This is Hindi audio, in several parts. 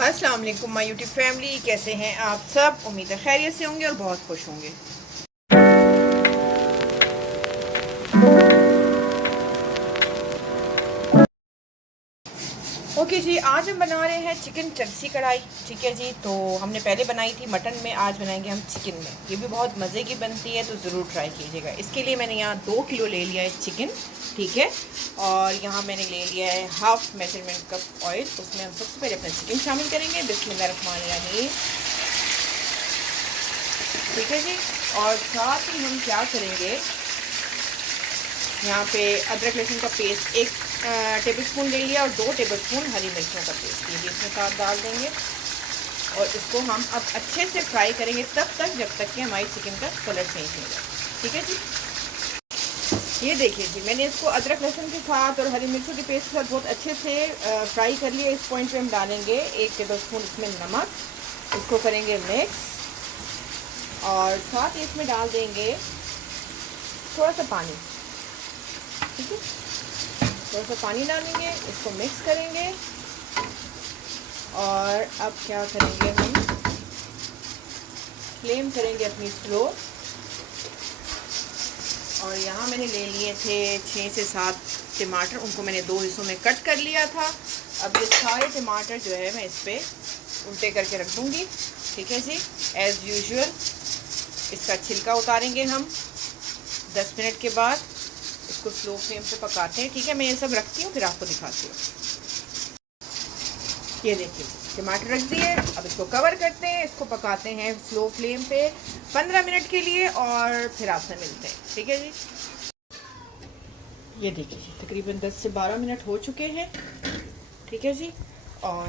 अस्सलाम वालेकुम माय यूट्यूब फैमिली, कैसे हैं आप सब। उम्मीद है खैरियत से होंगे और बहुत खुश होंगे। ओके जी, आज हम बना रहे हैं चिकन चरसी कढ़ाई। ठीक है जी, तो हमने पहले बनाई थी मटन में, आज बनाएंगे हम चिकन में। ये भी बहुत मज़े की बनती है, तो ज़रूर ट्राई कीजिएगा। इसके लिए मैंने यहाँ 2 किलो ले लिया है चिकन। ठीक है, और यहाँ मैंने ले लिया है हाफ मेजरमेंट कप ऑयल। उसमें हम सबसे पहले अपना चिकन शामिल करेंगे। बिस्मिल्लाहिर्रहमानिर्रहीम। ठीक है जी, और साथ ही हम क्या करेंगे, यहाँ पे अदरक लहसुन का पेस्ट 1 टेबलस्पून ले लिया और 2 टेबलस्पून हरी मिर्चों का पेस्ट ये भी इसमें साथ डाल देंगे। और इसको हम अब अच्छे से फ्राई करेंगे तब तक जब तक कि हमारी चिकन का कलर चेंज हो जाए। ठीक है जी, ये देखिए जी, मैंने इसको अदरक लहसुन के साथ और हरी मिर्चों के पेस्ट के साथ बहुत अच्छे से फ्राई कर लिया। इस पॉइंट पे हम डालेंगे 1 टेबलस्पून इसमें नमक। इसको करेंगे मिक्स और साथ ही इसमें डाल देंगे थोड़ा सा पानी। ठीक है, थोड़ा सा पानी डालेंगे, इसको मिक्स करेंगे। और अब क्या करेंगे, हम फ्लेम करेंगे अपनी स्लो। और यहाँ मैंने ले लिए थे 6 से 7 टमाटर, उनको मैंने 2 हिस्सों में कट कर लिया था। अब ये सारे टमाटर जो है मैं इस पर उल्टे करके रख दूँगी। ठीक है जी, एज़ यूजुअल इसका छिलका उतारेंगे हम 10 मिनट के बाद। इसको स्लो फ्लेम पे पकाते हैं। ठीक है, मैं ये सब रखती हूँ फिर आपको दिखाती हूँ। ये देखिए टमाटर रख दिए, अब इसको कवर करते हैं, इसको पकाते हैं स्लो फ्लेम पे 15 मिनट के लिए और फिर आपसे मिलते हैं। ठीक है जी, ये देखिए जी, तकरीबन 10 से 12 मिनट हो चुके हैं। ठीक है जी, और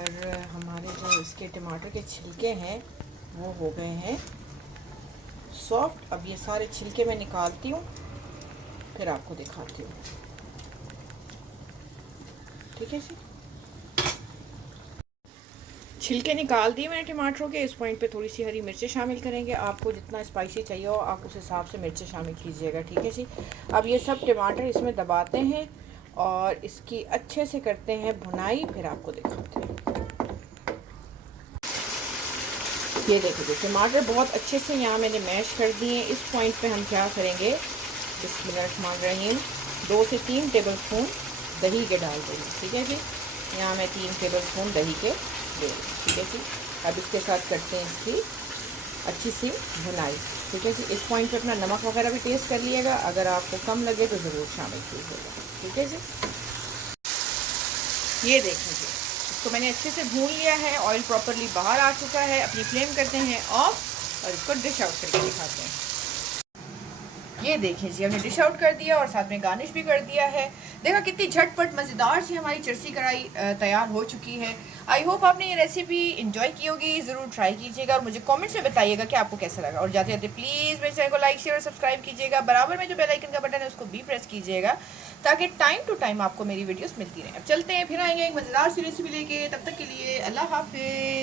हमारे जो इसके टमाटर के छिलके हैं वो हो गए हैं सॉफ्ट। अब ये सारे छिलके मैं निकालती हूँ फिर आपको दिखाती हूँ। ठीक है जी, छिलके निकाल दिए मैंने टमाटरों के। इस पॉइंट पे थोड़ी सी हरी मिर्चें शामिल करेंगे। आपको जितना स्पाइसी चाहिए हो आप उस हिसाब से मिर्चें शामिल कीजिएगा। ठीक है जी, अब ये सब टमाटर इसमें दबाते हैं और इसकी अच्छे से करते हैं भुनाई, फिर आपको दिखाते हैं। ये देखिए टमाटर बहुत अच्छे से यहाँ मैंने मैश कर दिए। इस पॉइंट पे हम क्या करेंगे, बिस्मिल्लाहिर्रहमानिर्रहीम, 2 से 3 टेबलस्पून दही के डाल देंगे। ठीक है जी, यहाँ मैं 3 टेबलस्पून दही के दे रही हूँ। ठीक है जी, अब इसके साथ करते हैं इसकी अच्छी सी भुनाई। ठीक है जी, इस पॉइंट पे अपना नमक वगैरह भी टेस्ट कर लिएगा, अगर आपको कम लगे तो ज़रूर शामिल कीजिएगा। ठीक है जी, ये देखें जी, इसको मैंने अच्छे से भून लिया है, ऑयल प्रॉपरली बाहर आ चुका है। अपनी फ्लेम करते हैं ऑफ और इसको डिश आउट करके दिखाते हैं। ये देखें जी, हमने डिश आउट कर दिया और साथ में गार्निश भी कर दिया है। देखा कितनी झटपट मज़ेदार सी हमारी चरसी कढ़ाई तैयार हो चुकी है। आई होप आपने ये रेसिपी इंजॉय की होगी, ज़रूर ट्राई कीजिएगा और मुझे कमेंट्स में बताइएगा कि आपको कैसा लगा। और जाते जाते प्लीज़ मेरे चैनल को लाइक शेयर और सब्सक्राइब कीजिएगा। बराबर में जो बेल आइकन का बटन है उसको भी प्रेस कीजिएगा ताकि टाइम टू टाइम आपको मेरी वीडियोस मिलती रहें। अब चलते हैं, फिर आएंगे एक मज़ेदार सी रेसिपी लेके। तब तक के लिए अल्लाह हाफिज़।